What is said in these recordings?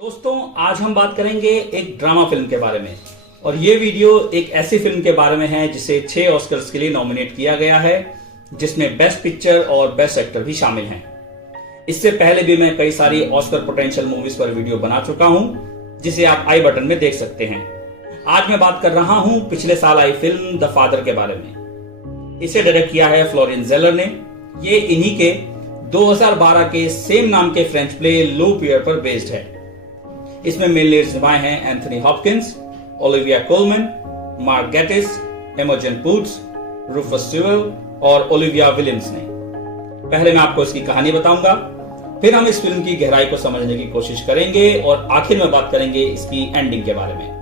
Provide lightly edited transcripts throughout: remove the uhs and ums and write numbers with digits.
दोस्तों, आज हम बात करेंगे एक ड्रामा फिल्म के बारे में। और ये वीडियो एक ऐसी फिल्म के बारे में है जिसे 6 ऑस्कर्स के लिए नॉमिनेट किया गया है, जिसमें बेस्ट पिक्चर और बेस्ट एक्टर भी शामिल हैं। इससे पहले भी मैं कई सारी ऑस्कर पोटेंशियल मूवीज पर वीडियो बना चुका हूं, जिसे आप आई बटन में देख सकते हैं। आज मैं बात कर रहा हूं पिछले साल आई फिल्म द फादर के बारे में। इसे डायरेक्ट किया है फ्लोरियन जेलर ने। ये इन्हीं के 2012 के सेम नाम के फ्रेंच प्ले लो पियर पर बेस्ड है। इसमें मेन लीड्स निभाए हैं Anthony Hopkins, Olivia Colman, Mark Gatiss, Imogen Poots, Rufus Sewell और ओलिविया विलियम्स ने। पहले मैं आपको इसकी कहानी बताऊंगा, फिर हम इस फिल्म की गहराई को समझने की कोशिश करेंगे और आखिर में बात करेंगे इसकी एंडिंग के बारे में।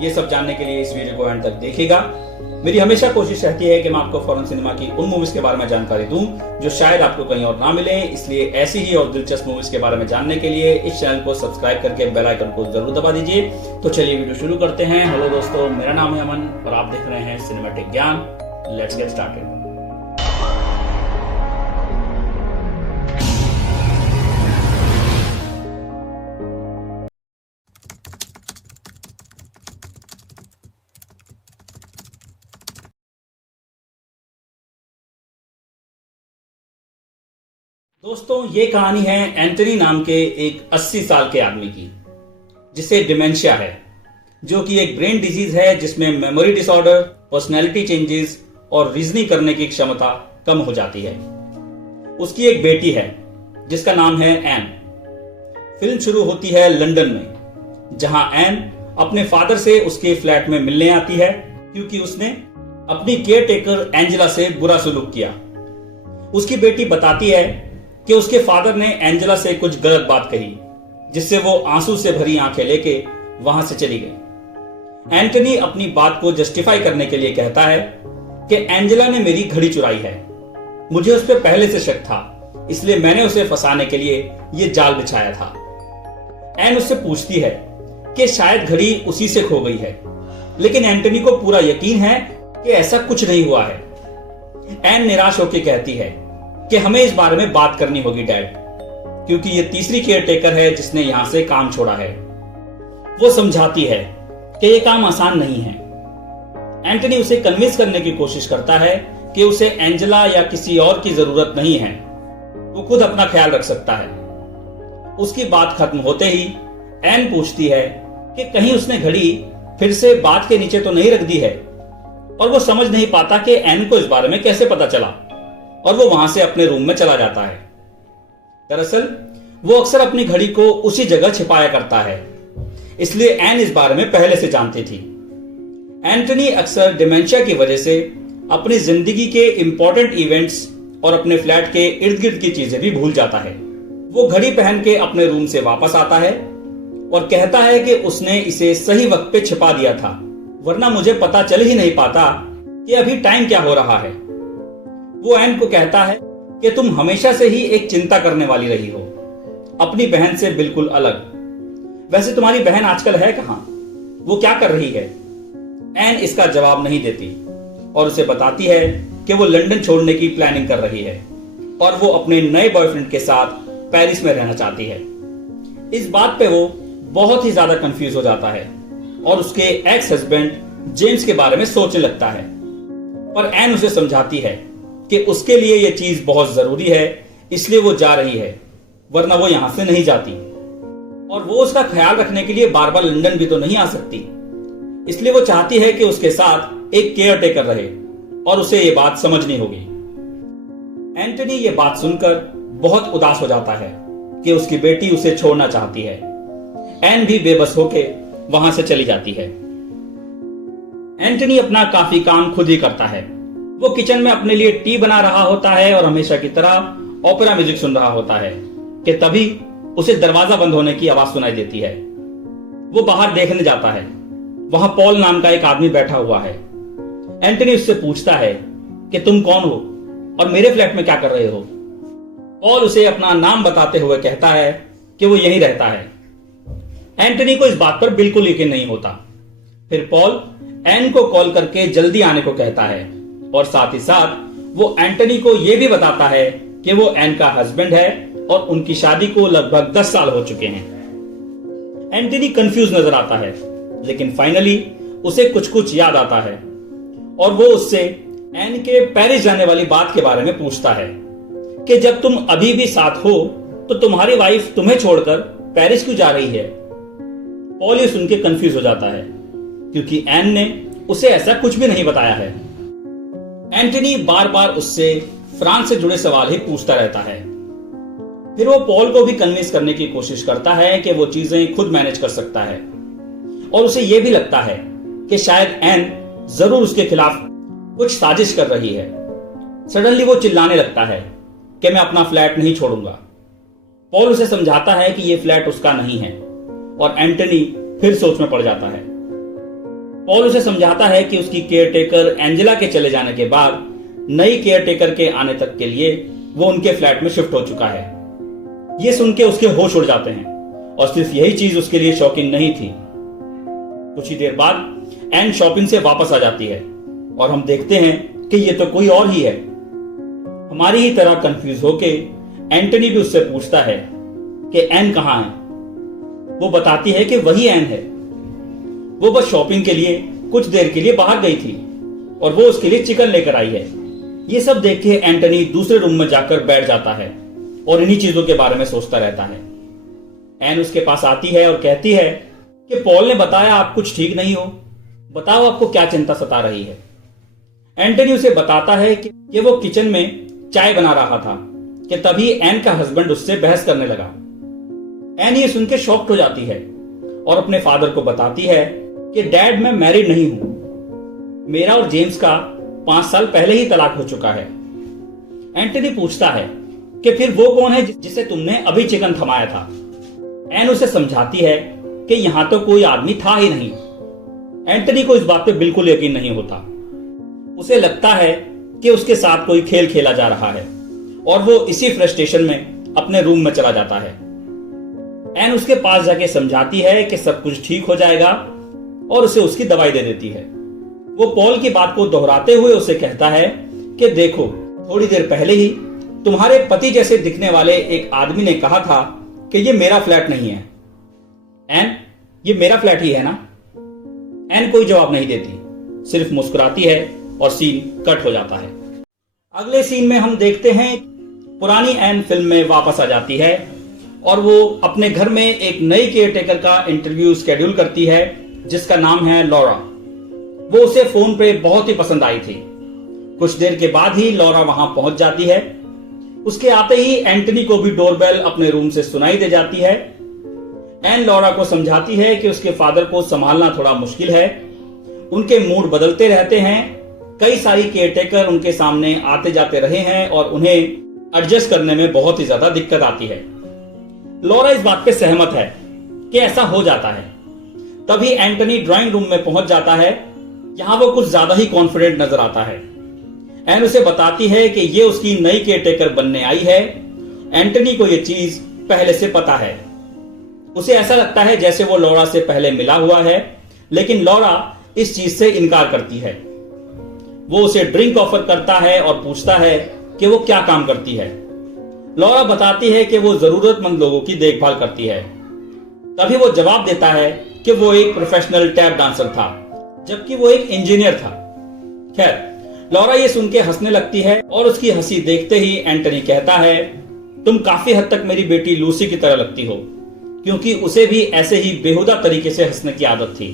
ये सब जानने के लिए इस वीडियो को एंड तक देखिएगा। मेरी हमेशा कोशिश रहती है कि मैं आपको फॉरेन सिनेमा की उन मूवीज के बारे में जानकारी दूं जो शायद आपको कहीं और ना मिले। इसलिए ऐसी ही और दिलचस्प मूवीज के बारे में जानने के लिए इस चैनल को सब्सक्राइब करके बेल आइकन को जरूर दबा दीजिए। तो चलिए वीडियो शुरू करते हैं। हेलो दोस्तों, मेरा नाम है अमन और आप देख रहे हैं सिनेमैटिक ज्ञान। Let's get started. दोस्तों, ये कहानी है एंटनी नाम के एक 80 साल के आदमी की, जिसे डिमेंशिया है, जो कि एक ब्रेन डिजीज है जिसमें मेमोरी डिसऑर्डर, पर्सनैलिटी चेंजेस और रीजनिंग करने की क्षमता कम हो जाती है। उसकी एक बेटी है जिसका नाम है एन। फिल्म शुरू होती है लंदन में, जहां एन अपने फादर से उसके फ्लैट में मिलने आती है क्योंकि उसने अपनी केयर टेकर एंजेला से बुरा सलूक किया। उसकी बेटी बताती है कि उसके फादर ने एंजेला से कुछ गलत बात कही, जिससे वो आंसू से भरी आंखें लेके वहां से चली गई। एंटनी अपनी बात को जस्टिफाई करने के लिए कहता है कि एंजेला ने मेरी घड़ी चुराई है, मुझे उस पर पहले से शक था, इसलिए मैंने उसे फंसाने के लिए ये जाल बिछाया था। एन उससे पूछती है कि शायद घड़ी उसी से खो गई है, लेकिन एंटनी को पूरा यकीन है कि ऐसा कुछ नहीं हुआ है। एन निराश होकर कहती है कि हमें इस बारे में बात करनी होगी डैड, क्योंकि ये तीसरी केयर टेकर है जिसने यहां से काम छोड़ा है। वो समझाती है कि ये काम आसान नहीं है। एंटनी उसे कन्विंस करने की कोशिश करता है कि उसे एंजेला या किसी और की जरूरत नहीं है, वो खुद अपना ख्याल रख सकता है। उसकी बात खत्म होते ही एन पूछती है कि कहीं उसने घड़ी फिर से बात के नीचे तो नहीं रख दी है, और वो समझ नहीं पाता कि एन को इस बारे में कैसे पता चला, और वो वहां से अपने रूम में चला जाता है। दरअसल वो अक्सर अपनी घड़ी को उसी जगह छिपाया करता है, इसलिए एन इस बारे में पहले से जानती थी। एंटनी अक्सर डिमेंशिया की वजह से अपनी जिंदगी के इंपॉर्टेंट इवेंट्स और अपने फ्लैट के इर्द गिर्द की चीजें भी भूल जाता है। वो घड़ी पहन के अपने रूम से वापस आता है और कहता है कि उसने इसे सही वक्त पे छिपा दिया था, वरना मुझे पता चल ही नहीं पाता कि अभी टाइम क्या हो रहा है। वो एन को कहता है कि तुम हमेशा से ही एक चिंता करने वाली रही हो, अपनी बहन से बिल्कुल अलग। वैसे तुम्हारी बहन आजकल है कहां? वो क्या कर रही है? एन इसका जवाब नहीं देती और उसे बताती है कि वो लंदन छोड़ने की प्लानिंग कर रही है और वो अपने नए बॉयफ्रेंड के साथ पेरिस में रहना चाहती है। इस बात पे वो बहुत ही ज्यादा कंफ्यूज हो जाता है और उसके एक्स हस्बैंड जेम्स के बारे में सोचने लगता है, पर एन उसे समझाती है कि उसके लिए यह चीज बहुत जरूरी है, इसलिए वो जा रही है, वरना वो यहां से नहीं जाती। और वो उसका ख्याल रखने के लिए बार बार लंदन भी तो नहीं आ सकती, इसलिए वो चाहती है कि उसके साथ एक केयर टेकर रहे और उसे ये बात समझनी होगी। एंटनी ये बात सुनकर बहुत उदास हो जाता है कि उसकी बेटी उसे छोड़ना चाहती है। एन भी बेबस होके वहां से चली जाती है। एंटनी अपना काफी काम खुद ही करता है। वो किचन में अपने लिए टी बना रहा होता है और हमेशा की तरह ओपेरा म्यूजिक सुन रहा होता है कि तभी उसे दरवाजा बंद होने की आवाज सुनाई देती है। वो बाहर देखने जाता है, वहां पॉल नाम का एक आदमी बैठा हुआ है। एंटनी उससे पूछता है कि तुम कौन हो और मेरे फ्लैट में क्या कर रहे हो? पॉल उसे अपना नाम बताते हुए कहता है कि वो यहीं रहता है। एंटनी को इस बात पर बिल्कुल यकीन नहीं होता। फिर पॉल एन को कॉल करके जल्दी आने को कहता है और साथ ही साथ वो एंटनी को यह भी बताता है कि वो एन का हस्बैंड है और उनकी शादी को लगभग 10 साल हो चुके हैं। एंटनी कंफ्यूज नजर आता है, लेकिन फाइनली उसे कुछ कुछ याद आता है और वो उससे एन के पेरिस जाने वाली बात के बारे में पूछता है कि जब तुम अभी भी साथ हो तो तुम्हारी वाइफ तुम्हें छोड़कर पेरिस क्यों जा रही है। पॉल ये सुन के कंफ्यूज हो जाता है क्योंकि एन ने उसे ऐसा कुछ भी नहीं बताया है। एंटनी बार बार उससे फ्रांस से जुड़े सवाल ही पूछता रहता है। फिर वो पॉल को भी कन्विंस करने की कोशिश करता है कि वो चीजें खुद मैनेज कर सकता है और उसे यह भी लगता है कि शायद एन जरूर उसके खिलाफ कुछ साजिश कर रही है। सडनली वो चिल्लाने लगता है कि मैं अपना फ्लैट नहीं छोड़ूंगा। पॉल उसे समझाता है कि यह फ्लैट उसका नहीं है और एंटनी फिर सोच में पड़ जाता है। पॉल उसे समझाता है कि उसकी केयरटेकर एंजेला के चले जाने के बाद नई केयरटेकर के आने तक के लिए वो उनके फ्लैट में शिफ्ट हो चुका है। ये सुन के उसके होश उड़ जाते हैं और सिर्फ यही चीज उसके लिए शॉकिंग नहीं थी। कुछ ही देर बाद एन शॉपिंग से वापस आ जाती है और हम देखते हैं कि ये तो कोई और ही है। हमारी ही तरह कंफ्यूज होके एंटनी भी उससे पूछता है कि एन कहाँ है। वो बताती है कि वही एन है, वो बस शॉपिंग के लिए कुछ देर के लिए बाहर गई थी और वो उसके लिए चिकन लेकर आई है। ये सब देख के एंटनी दूसरे रूम में जाकर बैठ जाता है और इन्हीं चीजों के बारे में सोचता रहता है। एन उसके पास आती है और कहती है कि पॉल ने बताया आप कुछ ठीक नहीं हो, बताओ आपको क्या चिंता सता रही है। एंटनी उसे बताता है कि वो किचन में चाय बना रहा था कि तभी एन का हस्बैंड उससे बहस करने लगा। एन ये सुन के शॉक्ड हो जाती है और अपने फादर को बताती है कि डैड मैं मैरिड नहीं हूं, मेरा और जेम्स का 5 साल पहले ही तलाक हो चुका है। एंटनी पूछता है कि फिर वो कौन है जिसे तुमने अभी चिकन थमाया था। एन उसे समझाती है कि यहां तो कोई आदमी था ही नहीं। एंटनी को इस बात पे बिल्कुल यकीन नहीं होता। उसे लगता है कि उसके साथ कोई खेल खेला जा रहा है और वो इसी फ्रस्ट्रेशन में अपने रूम में चला जाता है। एन उसके पास जाके समझाती है कि सब कुछ ठीक हो जाएगा और उसे उसकी दवाई दे देती है। वो पॉल की बात को दोहराते हुए उसे कहता है कि देखो, थोड़ी देर पहले ही तुम्हारे पति जैसे दिखने वाले एक आदमी ने कहा था कि ये मेरा फ्लैट नहीं है। एन, ये मेरा फ्लैट ही है ना। एन कोई जवाब नहीं देती, सिर्फ मुस्कुराती है और सीन कट हो जाता है। अगले सीन में हम देखते हैं पुरानी एन फिल्म में वापस आ जाती है और वो अपने घर में एक नई केयरटेकर का इंटरव्यू शेड्यूल करती है जिसका नाम है लॉरा। वो उसे फोन पे बहुत ही पसंद आई थी। कुछ देर के बाद ही लॉरा वहां पहुंच जाती है। उसके आते ही एंटनी को भी डोरबेल अपने रूम से सुनाई दे जाती है। एन लॉरा को समझाती है कि उसके फादर को संभालना थोड़ा मुश्किल है, उनके मूड बदलते रहते हैं, कई सारी केयरटेकर उनके सामने आते जाते रहे हैं और उन्हें एडजस्ट करने में बहुत ही ज्यादा दिक्कत आती है। लॉरा इस बात पे सहमत है कि ऐसा हो जाता है। तभी एंटनी ड्राइंग रूम में पहुंच जाता है। यहां वो कुछ ज्यादा ही कॉन्फिडेंट नजर आता है। एन उसे बताती है कि ये उसकी नई केयरटेकर बनने आई है। एंटनी को यह चीज पहले से पता है। उसे ऐसा लगता है जैसे वो लॉरा से पहले मिला हुआ है, लेकिन लॉरा इस चीज से इनकार करती है। वो उसे ड्रिंक ऑफर करता है और पूछता है कि वो क्या काम करती है। लॉरा बताती है कि वो जरूरतमंद लोगों की देखभाल करती है। तभी वो जवाब देता है कि वो एक प्रोफेशनल टैप डांसर था, जबकि वो एक इंजीनियर था। खैर, लॉरा ये सुन के हंसने लगती है और उसकी हंसी देखते ही एंटनी कहता है, तुम काफी हद तक मेरी बेटी लूसी की तरह लगती हो, क्योंकि उसे भी ऐसे ही बेहुदा तरीके से हंसने की आदत थी।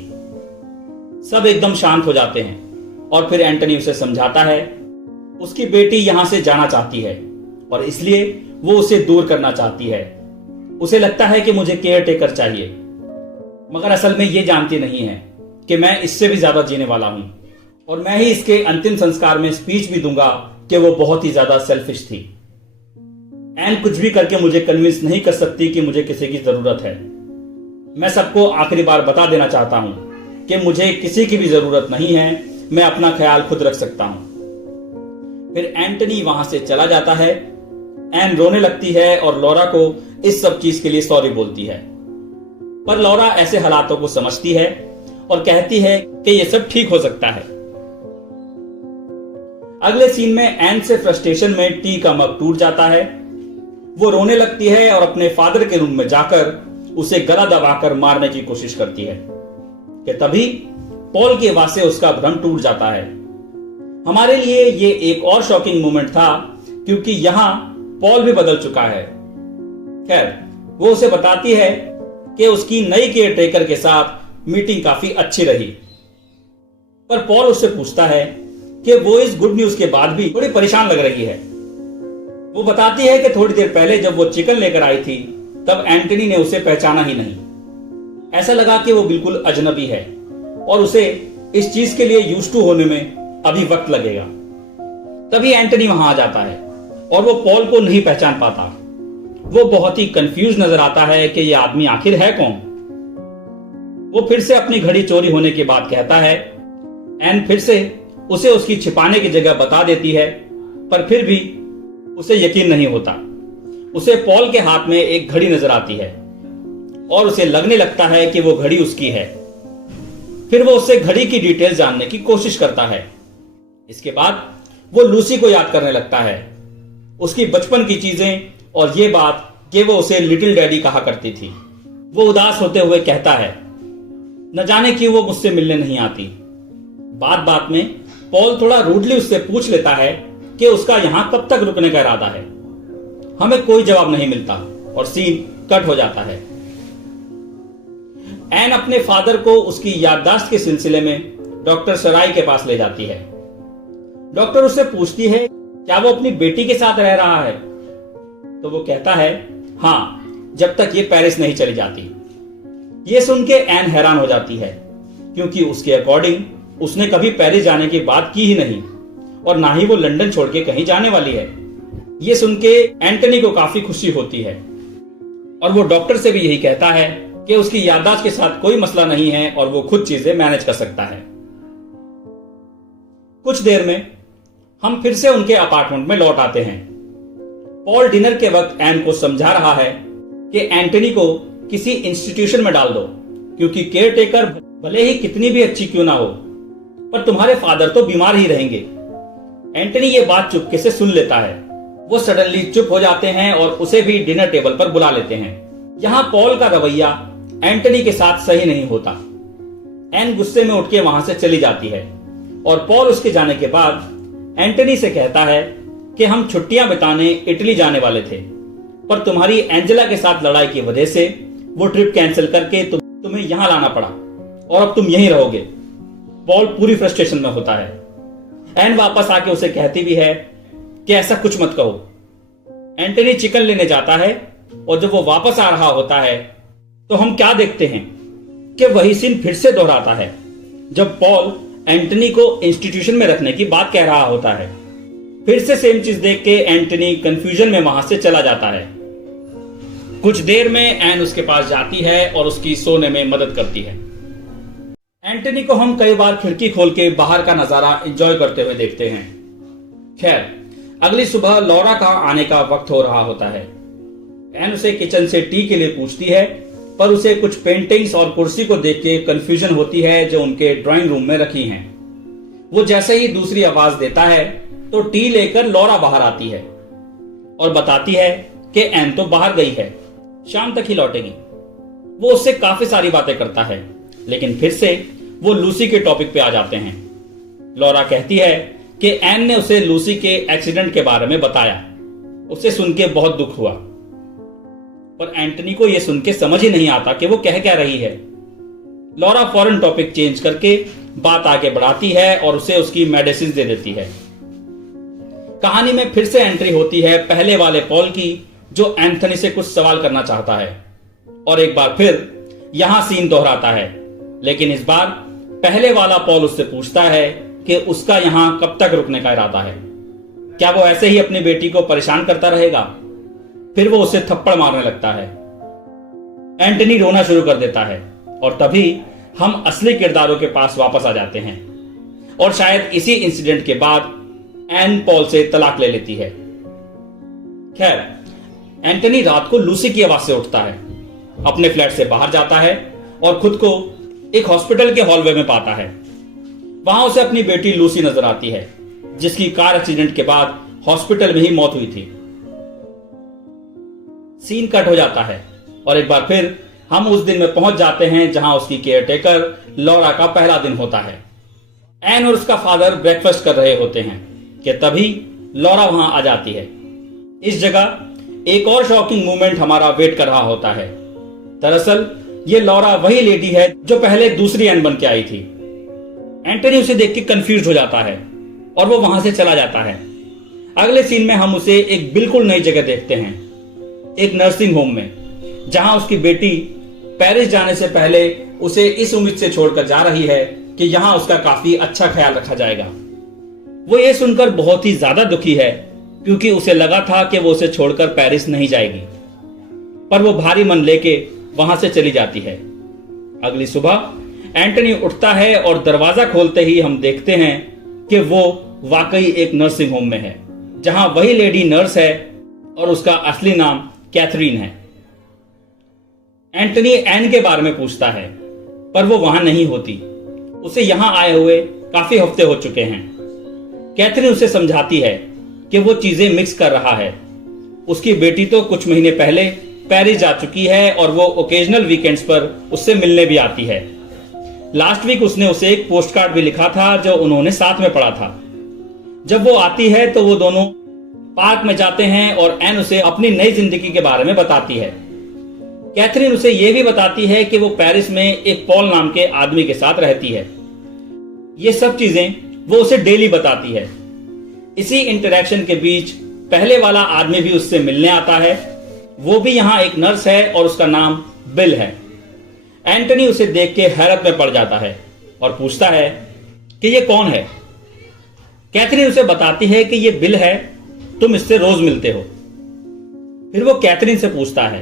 सब एकदम शांत हो जाते हैं और फिर एंटनी उसे समझाता है उसकी बेटी यहां से जाना चाहती है और इसलिए वो उसे दूर करना चाहती है। उसे लगता है कि मुझे केयर टेकर चाहिए, मगर असल में ये जानती नहीं है कि मैं इससे भी ज्यादा जीने वाला हूं और मैं ही इसके अंतिम संस्कार में स्पीच भी दूंगा कि वो बहुत ही ज्यादा सेल्फिश थी। एन कुछ भी करके मुझे कन्विंस नहीं कर सकती कि मुझे किसी की जरूरत है। मैं सबको आखिरी बार बता देना चाहता हूं कि मुझे किसी की भी जरूरत नहीं है, मैं अपना ख्याल खुद रख सकता हूं। फिर एंटनी वहां से चला जाता है। एन रोने लगती है और लॉरा को इस सब चीज के लिए सॉरी बोलती है, पर लॉरा ऐसे हालातों को समझती है और कहती है कि यह सब ठीक हो सकता है। अगले सीन में एन से फ्रस्ट्रेशन में टी का मग टूट जाता है। वो रोने लगती है और अपने फादर के रूम में जाकर उसे गला दबाकर मारने की कोशिश करती है कि तभी पॉल की आवाज से उसका भ्रम टूट जाता है। हमारे लिए ये एक और शॉकिंग मोमेंट था क्योंकि यहां पॉल भी बदल चुका है। खैर, वो उसे बताती है कि उसकी नई केयर टेकर के साथ मीटिंग काफी अच्छी रही, पर पॉल उससे पूछता है कि वो इस गुड न्यूज के बाद भी थोड़ी परेशान लग रही है। वो बताती है कि थोड़ी देर पहले जब वो चिकन लेकर आई थी तब एंटनी ने उसे पहचाना ही नहीं। ऐसा लगा कि वो बिल्कुल अजनबी है और उसे इस चीज के लिए यूज्ड टू होने में अभी वक्त लगेगा। तभी एंटनी वहां आ जाता है और वो पॉल को नहीं पहचान पाता। वो बहुत ही कंफ्यूज नजर आता है कि ये आदमी आखिर है कौन। वो फिर से अपनी घड़ी चोरी होने की बात कहता है। एन फिर से उसे उसकी छिपाने की जगह बता देती है, पर फिर भी उसे यकीन नहीं होता। उसे पॉल के हाथ में एक घड़ी नजर आती है और उसे लगने लगता है कि वो घड़ी उसकी है। फिर वो उससे घड़ी की डिटेल जानने की कोशिश करता है। इसके बाद वो लूसी को याद करने लगता है, उसकी बचपन की चीजें और ये बात कि वो उसे लिटिल डैडी कहा करती थी। वो उदास होते हुए कहता है, न जाने क्यों वो मुझसे मिलने नहीं आती। बात बात में पॉल थोड़ा रूडली उससे पूछ लेता है कि उसका यहां कब तक रुकने का इरादा है। हमें कोई जवाब नहीं मिलता और सीन कट हो जाता है। एन अपने फादर को उसकी याददाश्त के सिलसिले में डॉक्टर सराय के पास ले जाती है। डॉक्टर उससे पूछती है क्या वो अपनी बेटी के साथ रह रहा है, तो वो कहता है हाँ, जब तक ये पेरिस नहीं चली जाती। ये सुन के एन हैरान हो जाती है क्योंकि उसके अकॉर्डिंग उसने कभी पेरिस जाने की बात की ही नहीं और ना ही वो लंदन छोड़ के कहीं जाने वाली है। ये सुन के एंटनी को काफी खुशी होती है और वो डॉक्टर से भी यही कहता है कि उसकी याददाश्त के साथ कोई मसला नहीं है और वो खुद चीजें मैनेज कर सकता है। कुछ देर में हम फिर से उनके अपार्टमेंट में लौट आते हैं। पॉल डिनर के वक्त एन को समझा रहा है कि एंटनी को किसी इंस्टीट्यूशन में डाल दो क्योंकि केयर टेकर भले ही कितनी भी अच्छी क्यों ना हो, पर तुम्हारे फादर तो बीमार ही रहेंगे। एंटनी ये बात चुपके से सुन लेता है। वो सडनली चुप हो जाते हैं और उसे भी डिनर टेबल पर बुला लेते हैं। यहाँ पॉल का रवैया एंटनी के साथ सही नहीं होता। एन गुस्से में उठ के वहां से चली जाती है और पॉल उसके जाने के बाद एंटनी से कहता है कि हम छुट्टियां बिताने इटली जाने वाले थे, पर तुम्हारी एंजेला के साथ लड़ाई की वजह से वो ट्रिप कैंसिल करके तुम्हें यहां लाना पड़ा और अब तुम यहीं रहोगे। पॉल पूरी फ्रस्ट्रेशन में होता है। एन वापस आके उसे कहती भी है कि ऐसा कुछ मत कहो। एंटनी चिकन लेने जाता है और जब वो वापस आ रहा होता है तो हम क्या देखते हैं कि वही सीन फिर से दोहराता है जब पॉल एंटनी को इंस्टीट्यूशन में रखने की बात कह रहा होता है। फिर से सेम चीज देख के एंटनी कंफ्यूजन में वहां से चला जाता है। कुछ देर में एन उसके पास जाती है और उसकी सोने में मदद करती है। एंटनी को हम कई बार खिड़की खोल के बाहर का नजारा एंजॉय करते हुए देखते हैं। खैर, अगली सुबह लौरा का आने का वक्त हो रहा होता है। एन उसे किचन से टी के लिए पूछती है, पर उसे कुछ पेंटिंग्स और कुर्सी को देख के कंफ्यूजन होती है जो उनके ड्राइंग रूम में रखी हैं। वो जैसे ही दूसरी आवाज देता है तो टी लेकर लौरा बाहर आती है और बताती है कि एन तो बाहर गई है, शाम तक ही लौटेगी। वो उससे काफी सारी बातें करता है, लेकिन फिर से वो लूसी के टॉपिक पे आ जाते हैं। लौरा कहती है कि एन ने उसे लूसी के एक्सीडेंट के बारे में बताया। उसे सुन के बहुत दुख हुआ, पर एंटनी को यह सुन के समझ ही नहीं आता कि वो कह क्या रही है। लौरा फौरन टॉपिक चेंज करके बात आगे बढ़ाती है और उसे उसकी मेडिसिन दे देती है। कहानी में फिर से एंट्री होती है पहले वाले पॉल की, जो एंथनी से कुछ सवाल करना चाहता है और एक बार फिर यहां सीन दोहराता है, लेकिन इस बार पहले वाला पॉल उससे पूछता है कि उसका यहां कब तक रुकने का इरादा है। क्या वो ऐसे ही अपनी बेटी को परेशान करता रहेगा? फिर वो उसे थप्पड़ मारने लगता है। एंटनी रोना शुरू कर देता है और तभी हम असली किरदारों के पास वापस आ जाते हैं और शायद इसी इंसिडेंट के बाद एन पॉल से तलाक ले लेती है। खैर, एंटनी रात को लूसी की आवाज से उठता है, अपने फ्लैट से बाहर जाता है और खुद को एक हॉस्पिटल के हॉलवे में पाता है। वहां उसे अपनी बेटी लूसी नजर आती है, जिसकी कार एक्सीडेंट के बाद हॉस्पिटल में ही मौत हुई थी। सीन कट हो जाता है और एक बार फिर हम उस दिन में पहुंच जाते हैं जहां उसकी केयरटेकर लॉरा का पहला दिन होता है। एन और उसका फादर ब्रेकफास्ट कर रहे होते हैं कि तभी लॉरा वहां आ जाती है। इस जगह एक और शॉकिंग मूवमेंट हमारा वेट कर रहा होता है। दरअसल ये लॉरा वही लेडी है जो पहले दूसरी एन बन के आई थी। एंटनी उसे देख के कंफ्यूज हो जाता है और वो वहां से चला जाता है। अगले सीन में हम उसे एक बिल्कुल नई जगह देखते हैं, एक नर्सिंग होम में, जहां उसकी बेटी पेरिस जाने से पहले उसे इस उम्मीद से छोड़कर जा रही है कि यहां उसका काफी अच्छा ख्याल रखा जाएगा। वो ये सुनकर बहुत ही ज्यादा दुखी है क्योंकि उसे लगा था कि वो उसे छोड़कर पेरिस नहीं जाएगी, पर वो भारी मन लेके वहां से चली जाती है। अगली सुबह एंटनी उठता है और दरवाजा खोलते ही हम देखते हैं कि वो वाकई एक नर्सिंग होम में है, जहां वही लेडी नर्स है और उसका असली नाम कैथरीन है। एंटनी एन के बारे में पूछता है, पर वो वहां नहीं होती। उसे यहां आए हुए काफी हफ्ते हो चुके हैं। कैथरीन उसे समझाती है कि वो चीजें मिक्स कर रहा है। उसकी बेटी तो कुछ महीने पहले पेरिस जा चुकी है और वो ओकेजनल वीकेंड्स पर उससे मिलने भी आती है। लास्ट वीक उसने उसे एक पोस्ट कार्ड भी लिखा था जो उन्होंने साथ में पढ़ा था। जब वो आती है तो वो दोनों पार्क में जाते हैं और एन उसे अपनी नई जिंदगी के बारे में बताती है। कैथरीन उसे यह भी बताती है कि वो पेरिस में एक पॉल नाम के आदमी के साथ रहती है। ये सब चीजें वो उसे डेली बताती है। इसी इंटरेक्शन के बीच पहले वाला आदमी भी उससे मिलने आता है। वो भी यहां एक नर्स है और उसका नाम बिल है। एंटनी उसे देख के हैरत में पड़ जाता है और पूछता है कि ये कौन है। कैथरीन उसे बताती है कि ये बिल है, तुम इससे रोज मिलते हो। फिर वो कैथरीन से पूछता है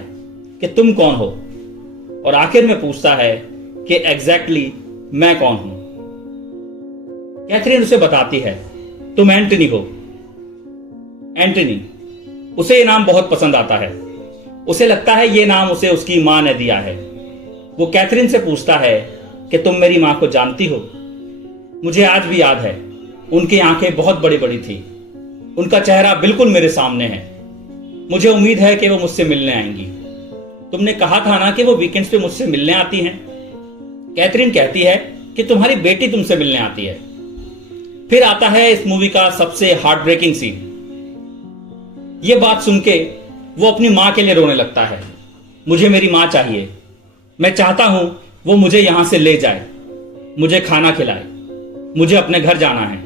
कि तुम कौन हो, और आखिर में पूछता है कि एग्जैक्टली मैं कौन हूं। कैथरीन उसे बताती है तुम एंटनी हो। एंटनी, उसे ये नाम बहुत पसंद आता है। उसे लगता है ये नाम उसे उसकी मां ने दिया है। वो कैथरीन से पूछता है कि तुम मेरी मां को जानती हो। मुझे आज भी याद है, उनकी आंखें बहुत बड़ी बड़ी थी। उनका चेहरा बिल्कुल मेरे सामने है। मुझे उम्मीद है कि वो मुझसे मिलने आएंगी। तुमने कहा था ना कि वो वीकेंड्स पे मुझसे मिलने आती हैं। कैथरीन कहती है कि तुम्हारी बेटी तुमसे मिलने आती है। फिर आता है इस मूवी का सबसे हार्ट ब्रेकिंग सीन। ये बात सुन के वो अपनी मां के लिए रोने लगता है। मुझे मेरी मां चाहिए। मैं चाहता हूं वो मुझे यहां से ले जाए, मुझे खाना खिलाए, मुझे अपने घर जाना है।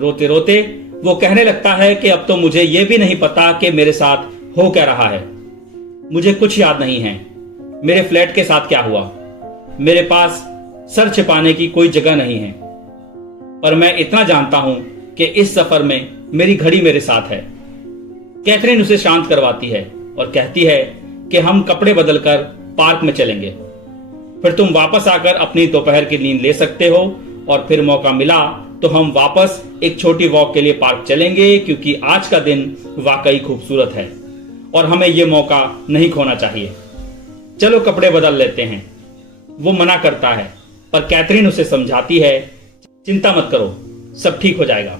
रोते रोते वो कहने लगता है कि अब तो मुझे यह भी नहीं पता कि मेरे साथ हो क्या रहा है। मुझे कुछ याद नहीं है। मेरे फ्लैट के साथ क्या हुआ। मेरे पास सर छिपाने की कोई जगह नहीं है, पर मैं इतना जानता हूं कि इस सफर में मेरी घड़ी मेरे साथ है। कैथरीन उसे शांत करवाती है और कहती है कि हम कपड़े बदलकर पार्क में चलेंगे, फिर तुम वापस आकर अपनी दोपहर की नींद ले सकते हो, और फिर मौका मिला तो हम वापस एक छोटी वॉक के लिए पार्क चलेंगे, क्योंकि आज का दिन वाकई खूबसूरत है और हमें यह मौका नहीं खोना चाहिए। चलो कपड़े बदल लेते हैं। वो मना करता है, पर कैथरीन उसे समझाती है चिंता मत करो, सब ठीक हो जाएगा।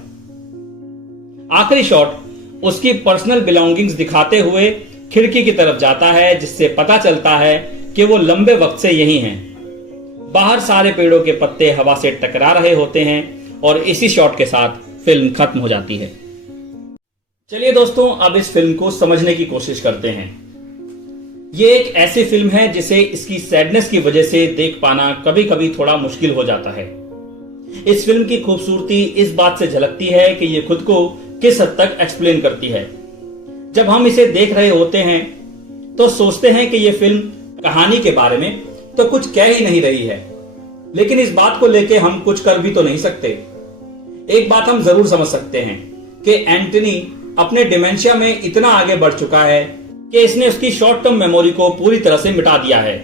आखिरी शॉट उसकी पर्सनल बिलोंगिंग्स दिखाते हुए खिड़की की तरफ जाता है, जिससे पता चलता है कि वो लंबे वक्त से यही हैं। बाहर सारे पेड़ों के पत्ते हवा से टकरा रहे होते हैं और इसी शॉट के साथ फिल्म खत्म हो जाती है। चलिए दोस्तों, अब इस फिल्म को समझने की कोशिश करते हैं। ये एक ऐसी फिल्म है जिसे इसकी सैडनेस की वजह से देख पाना कभी कभी थोड़ा मुश्किल हो जाता है। इस फिल्म की खूबसूरती इस बात से झलकती है कि ये खुद को किस हद तक एक्सप्लेन करती है। जब हम इसे देख रहे होते हैं तो सोचते हैं कि ये फिल्म कहानी के बारे में तो कुछ कह ही नहीं रही है, लेकिन इस बात को लेके हम कुछ कर भी तो नहीं सकते। एक बात हम जरूर समझ सकते हैं कि एंटनी अपने डिमेंशिया में इतना आगे बढ़ चुका है कि इसने उसकी शॉर्ट टर्म मेमोरी को पूरी तरह से मिटा दिया है।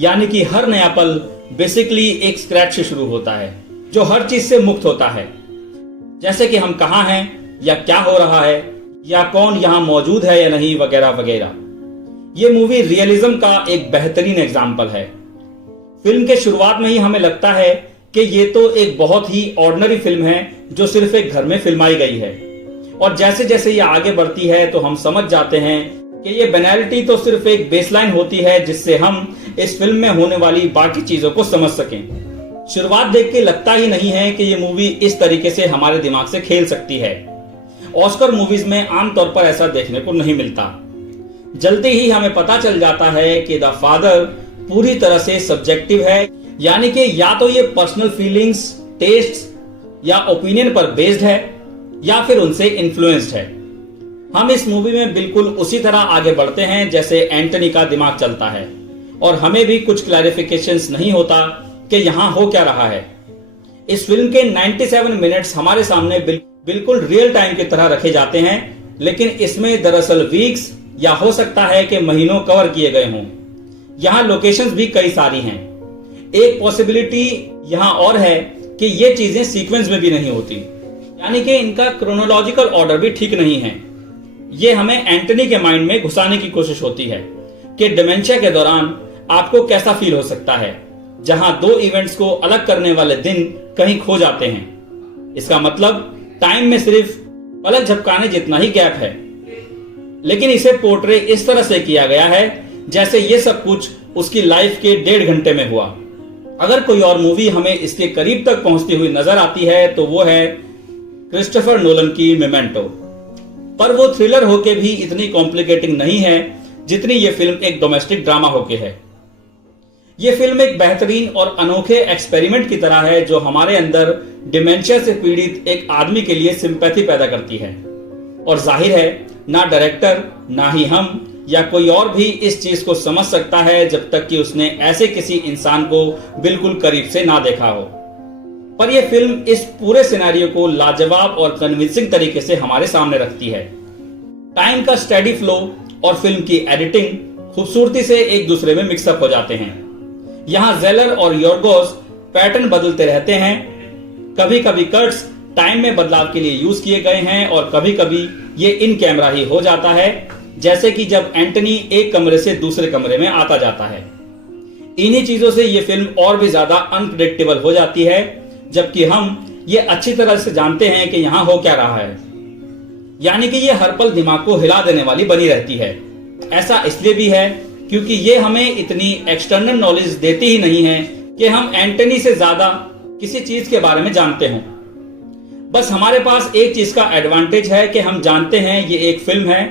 यानी कि हर नया पल बेसिकली एक स्क्रैच से शुरू होता है, जो हर चीज से मुक्त होता है, जैसे कि हम कहां हैं या क्या हो रहा है या कौन यहां मौजूद है या नहीं, वगैरह वगैरह। यह मूवी रियलिज्म का एक बेहतरीन एग्जाम्पल है। फिल्म के शुरुआत में ही हमें लगता है कि ये तो एक बहुत ही ऑर्डिनरी फिल्म है जो सिर्फ एक घर में फिल्माई गई है, और जैसे जैसे ये आगे बढ़ती है तो हम समझ जाते हैं कि ये बैनैलिटी तो सिर्फ एक बेसलाइन होती है जिससे हम इस फिल्म में होने वाली बाकी चीजों को समझ सकें। शुरुआत देख के लगता ही नहीं है कि ये मूवी इस तरीके से हमारे दिमाग से खेल सकती है। ऑस्कर मूवीज में आमतौर पर ऐसा देखने को नहीं मिलता। जल्दी ही हमें पता चल जाता है कि द फादर पूरी तरह से सब्जेक्टिव है, यानी कि या तो ये पर्सनल फीलिंग्स, टेस्ट्स या ओपिनियन पर बेस्ड है या फिर उनसे इन्फ्लुएंस्ड है। हम इस मूवी में बिल्कुल उसी तरह आगे बढ़ते हैं जैसे एंटनी का दिमाग चलता है और हमें भी कुछ क्लैरिफिकेशंस नहीं होता कि यहां हो क्या रहा है। इस फिल्म के 97 मिनट्स हमारे सामने बिल्कुल रियल टाइम की तरह रखे जाते हैं, लेकिन इसमें दरअसल वीक्स या हो सकता है कि महीनों कवर किए गए हों। यहाँ लोकेशंस भी कई सारी हैं। एक पॉसिबिलिटी यहाँ और है कि ये चीजें सीक्वेंस में भी नहीं होती, यानी कि इनका क्रोनोलॉजिकल ऑर्डर भी ठीक नहीं है। ये हमें एंटनी के माइंड में घुसाने की कोशिश होती है कि डिमेंशिया के दौरान आपको कैसा फील हो सकता है जहां दो इवेंट्स को अलग करने वाले दिन कहीं खो जाते हैं। इसका मतलब टाइम में सिर्फ पलक झपकाने जितना ही गैप है, लेकिन इसे पोर्ट्रे इस तरह से किया गया है जैसे ये सब कुछ उसकी लाइफ के 1.5 घंटे में हुआ। अगर कोई और मूवी हमें इसके करीब तक पहुंचती हुई नजर आती है तो वो है क्रिस्टोफर नोलन की मेमेंटो, पर वो थ्रिलर होके भी इतनी कॉम्प्लिकेटिंग नहीं है जितनी ये फिल्म एक डोमेस्टिक ड्रामा होके है। ये फिल्म एक बेहतरीन और अनोखे एक्सपेरिमेंट की तरह है जो हमारे अंदर डिमेंशिया से पीड़ित एक आदमी के लिए सिंपैथी पैदा करती है। और जाहिर है ना डायरेक्टर, ना ही हम या कोई और भी इस चीज को समझ सकता है जब तक कि उसने ऐसे किसी इंसान को बिल्कुल करीब से ना देखा हो। पर यह फिल्म इस पूरे सिनेरियो को लाजवाब और कन्विंसिंग तरीके से हमारे सामने रखती है। टाइम का स्टेडी फ्लो और फिल्म की एडिटिंग खूबसूरती से एक दूसरे में मिक्सअप हो जाते हैं। यहाँ जेलर और योर्गोस पैटर्न बदलते रहते हैं। कभी कभी कट्स टाइम में बदलाव के लिए यूज किए गए हैं और कभी कभी ये इन कैमरा ही हो जाता है, जैसे कि जब एंटनी एक कमरे से दूसरे कमरे में आता जाता है। इन्हीं चीजों से ये फिल्म और भी ज्यादा अनप्रेडिक्टेबल हो जाती है, जबकि हम ये अच्छी तरह से जानते हैं कि यहाँ हो क्या रहा है। यानी कि ये हर पल दिमाग को हिला देने वाली बनी रहती है। ऐसा इसलिए भी है क्योंकि ये हमें इतनी एक्सटर्नल नॉलेज देती ही नहीं है कि हम एंटनी से ज्यादा किसी चीज के बारे में जानते हों। बस हमारे पास एक चीज का एडवांटेज है कि हम जानते हैं ये एक फिल्म है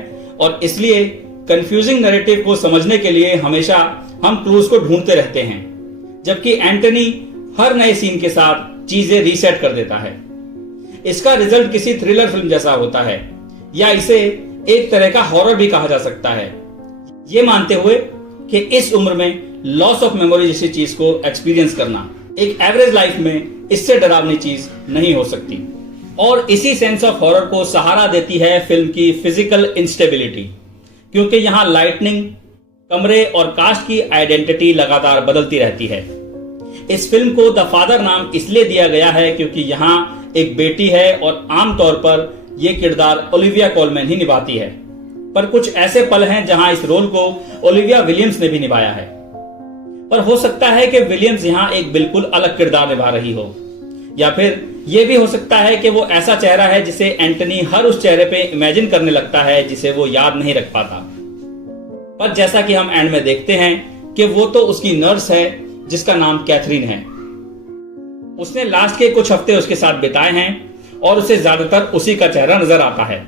और इसलिए कंफ्यूजिंग नैरेटिव को समझने के लिए हमेशा हम क्लूज को ढूंढते रहते हैं, जबकि एंटनी हर नए सीन के साथ चीजें रीसेट कर देता है। इसका रिजल्ट किसी थ्रिलर फिल्म जैसा होता है या इसे एक तरह का हॉरर भी कहा जा सकता है, ये मानते हुए कि इस उम्र में लॉस ऑफ मेमोरी जैसी चीज को एक्सपीरियंस करना एक एवरेज लाइफ में इससे डरावनी चीज नहीं हो सकती। और इसी सेंस ऑफ हॉरर को सहारा देती है फिल्म की फिजिकल इंस्टेबिलिटी, क्योंकि यहाँ लाइटनिंग, कमरे और कास्ट की आइडेंटिटी लगातार बदलती रहती है। इस फिल्म को द फादर नाम इसलिए दिया गया है क्योंकि यहाँ एक बेटी है और आमतौर पर यह किरदार ओलिविया कोलमैन ही निभाती है, पर कुछ ऐसे पल हैं जहां इस रोल को ओलिविया विलियम्स ने भी निभाया है। पर हो सकता है कि विलियम्स यहाँ एक बिल्कुल अलग किरदार निभा रही हो, या फिर यह भी हो सकता है कि वो ऐसा चेहरा है जिसे एंटनी हर उस चेहरे पे इमेजिन करने लगता है जिसे वो याद नहीं रख पाता। पर जैसा कि हम एंड में देखते हैं कि वो तो उसकी नर्स है जिसका नाम कैथरीन है। उसने लास्ट के कुछ हफ्ते उसके साथ बिताए हैं और उसे ज्यादातर उसी का चेहरा नजर आता है।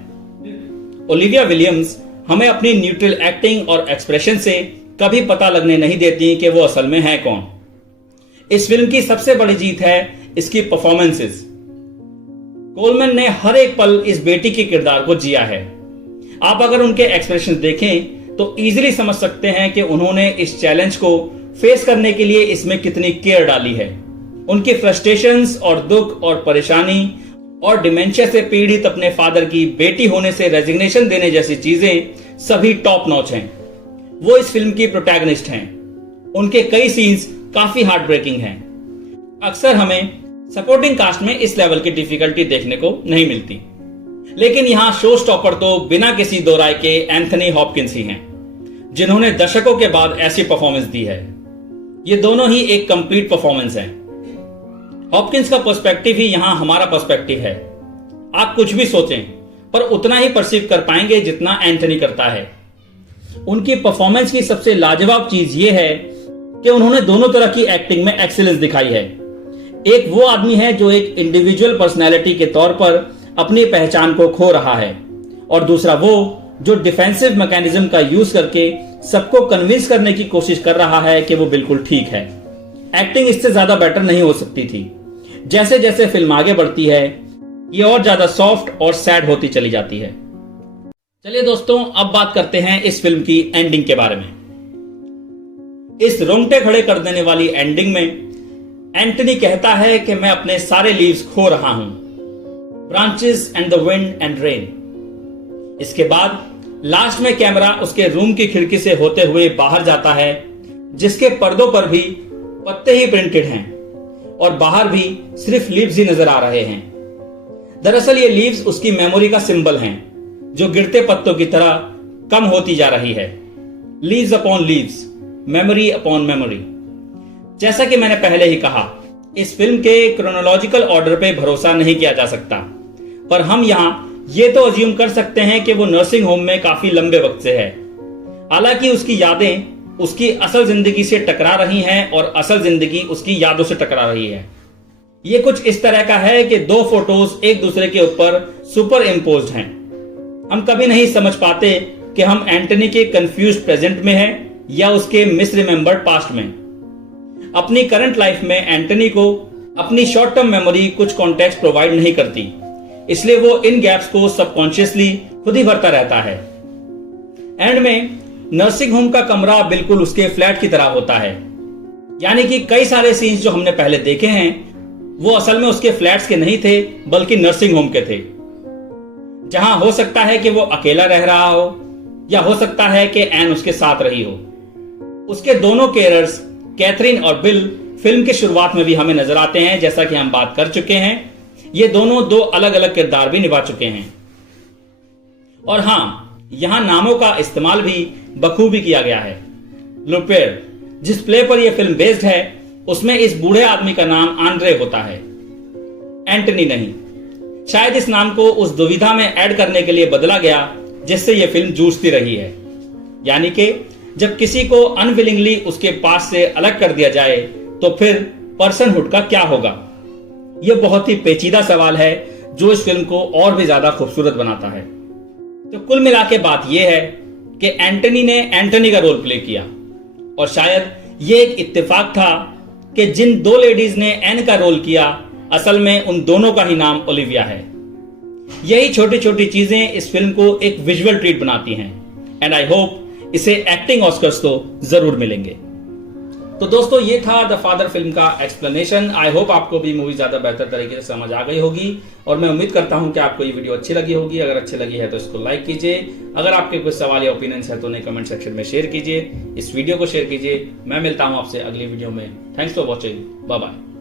ओलिविया विलियम्स हमें अपनी न्यूट्रल एक्टिंग और एक्सप्रेशन से कभी पता लगने नहीं देती कि वो असल में है कौन। इस फिल्म की सबसे बड़ी जीत है इसकी परफॉर्मेंसेस। कोलमैन ने हर एक पल इस बेटी के किरदार को जिया है। आप अगर उनके एक्सप्रेशन देखें तो इजीली समझ सकते हैं कि उन्होंने इस चैलेंज को फेस करने के लिए इसमें कितनी केयर डाली है। उनकी फ्रस्ट्रेशंस और दुख और परेशानी और डिमेंशिया से पीड़ित अपने फादर की बेटी होने से रेजिग्नेशन देने जैसी चीजें सभी टॉप नॉच हैं। वो इस फिल्म की प्रोटैगनिस्ट हैं। उनके कई सीन्स काफी हार्ट ब्रेकिंग हैं। अक्सर हमें सपोर्टिंग कास्ट में इस लेवल की डिफिकल्टी देखने को नहीं मिलती, लेकिन यहां शो स्टॉपर तो बिना किसी दो राय के एंथनी हॉपकिंस ही हैं, जिन्होंने दशकों के बाद ऐसी परफॉर्मेंस दी है। ये दोनों ही एक कंप्लीट परफॉर्मेंस है। हॉपकिंस का पर्सपेक्टिव ही यहां हमारा पर्सपेक्टिव है। आप कुछ भी सोचें पर उतना ही परसीव कर पाएंगे जितना एंथनी करता है। उनकी परफॉर्मेंस की सबसे लाजवाब चीज यह है कि उन्होंने दोनों तरह की एक्टिंग में एक्सीलेंस दिखाई है। एक वो आदमी है जो एक इंडिविजुअल पर्सनैलिटी के तौर पर अपनी पहचान को खो रहा है, और दूसरा वो जो डिफेंसिव मैकेनिज्म का यूज करके सबको कन्विंस करने की कोशिश कर रहा है कि वो बिल्कुल ठीक है। एक्टिंग इससे ज्यादा बेटर नहीं हो सकती थी। जैसे जैसे फिल्म आगे बढ़ती है ये और ज्यादा सॉफ्ट और सैड होती चली जाती है। चलिए दोस्तों, अब बात करते हैं इस फिल्म की एंडिंग के बारे में। इस रोंगटे खड़े कर देने वाली एंडिंग में एंटनी कहता है कि मैं अपने सारे लीव्स खो रहा हूं, branches and the wind and rain. इसके बाद लास्ट में कैमरा उसके रूम की खिड़की से होते हुए बाहर जाता है, जिसके पर्दों पर भी पत्ते ही प्रिंटेड हैं और बाहर भी सिर्फ लीव्स ही नजर आ रहे हैं। दरअसल ये लीव्स उसकी मेमोरी का सिंबल हैं, जो गिरते पत्तों की तरह कम होती जा रही है। Leaves upon leaves, memory upon memory. जैसा कि मैंने पहले ही कहा, इस फिल्म के क्रोनोलॉजिकल ऑर्डर पे भरोसा नहीं किया जा सकता, पर हम यहां ये तो अज्यूम कर सकते हैं कि वो नर्सिंग होम में काफी लंबे वक्त से है। हालांकि उसकी यादें उसकी असल जिंदगी से टकरा रही हैं और असल जिंदगी उसकी यादों से टकरा रही है। ये कुछ इस तरह का है कि दो फोटोज एक दूसरे के ऊपर सुपर इम्पोज्ड हैं। हम कभी नहीं समझ पाते कि हम एंटनी के कंफ्यूज्ड प्रेजेंट में हैं या उसके मिस रिमेंबर्ड पास्ट में। अपनी करंट लाइफ में एंटनी को अपनी शॉर्ट टर्म मेमोरी कुछ कॉन्टेक्स्ट प्रोवाइड नहीं करती, इसलिए वो इन गैप्स को सबकॉन्शियसली खुद ही भरता रहता है। एंड में नर्सिंग होम का कमरा बिल्कुल उसके फ्लैट की तरह होता है, यानी कि कई सारे सीन्स जो हमने पहले देखे हैं वो असल में उसके फ्लैट्स के नहीं थे बल्कि नर्सिंग होम के थे, जहां हो सकता है कि वो अकेला रह रहा हो या हो सकता है कि एन उसके साथ रही हो। उसके दोनों केयरर्स कैथरीन और बिल फिल्म के शुरुआत में भी हमें नजर आते हैं। जैसा कि हम बात कर चुके हैं, ये दोनों दो अलग अलग किरदार भी निभा चुके हैं। और हाँ, यहां नामों का इस्तेमाल भी बखूबी किया गया है। लुपेर, जिस प्ले पर यह फिल्म बेस्ड है, उसमें इस बूढ़े आदमी का नाम आंद्रे होता है, एंटनी नहीं। शायद इस नाम को उस दुविधा में ऐड करने के लिए बदला गया जिससे यह फिल्म जूझती रही है, यानी कि जब किसी को अनविलिंगली उसके पास से अलग कर दिया जाए तो फिर पर्सनहुड का क्या होगा। यह बहुत ही पेचीदा सवाल है जो इस फिल्म को और भी ज्यादा खूबसूरत बनाता है। तो कुल मिला के बात यह है कि एंटनी ने एंटनी का रोल प्ले किया, और शायद यह एक इत्तेफाक था कि जिन दो लेडीज ने एन का रोल किया, असल में उन दोनों का ही नाम ओलिविया है। यही छोटी छोटी चीजें इस फिल्म को एक विजुअल ट्रीट बनाती हैं, एंड आई होप इसे एक्टिंग ऑस्कर्स तो जरूर मिलेंगे। तो दोस्तों, ये था द फादर फिल्म का एक्सप्लेनेशन। आई होप आपको भी मूवी ज्यादा बेहतर तरीके से समझ आ गई होगी, और मैं उम्मीद करता हूं कि आपको ये वीडियो अच्छी लगी होगी। अगर अच्छी लगी है तो इसको लाइक कीजिए। अगर आपके कुछ सवाल या ओपिनियंस है तो उन्हें कमेंट सेक्शन में शेयर कीजिए। इस वीडियो को शेयर कीजिए। मैं मिलता हूं आपसे अगली वीडियो में। Thanks for watching. Bye bye.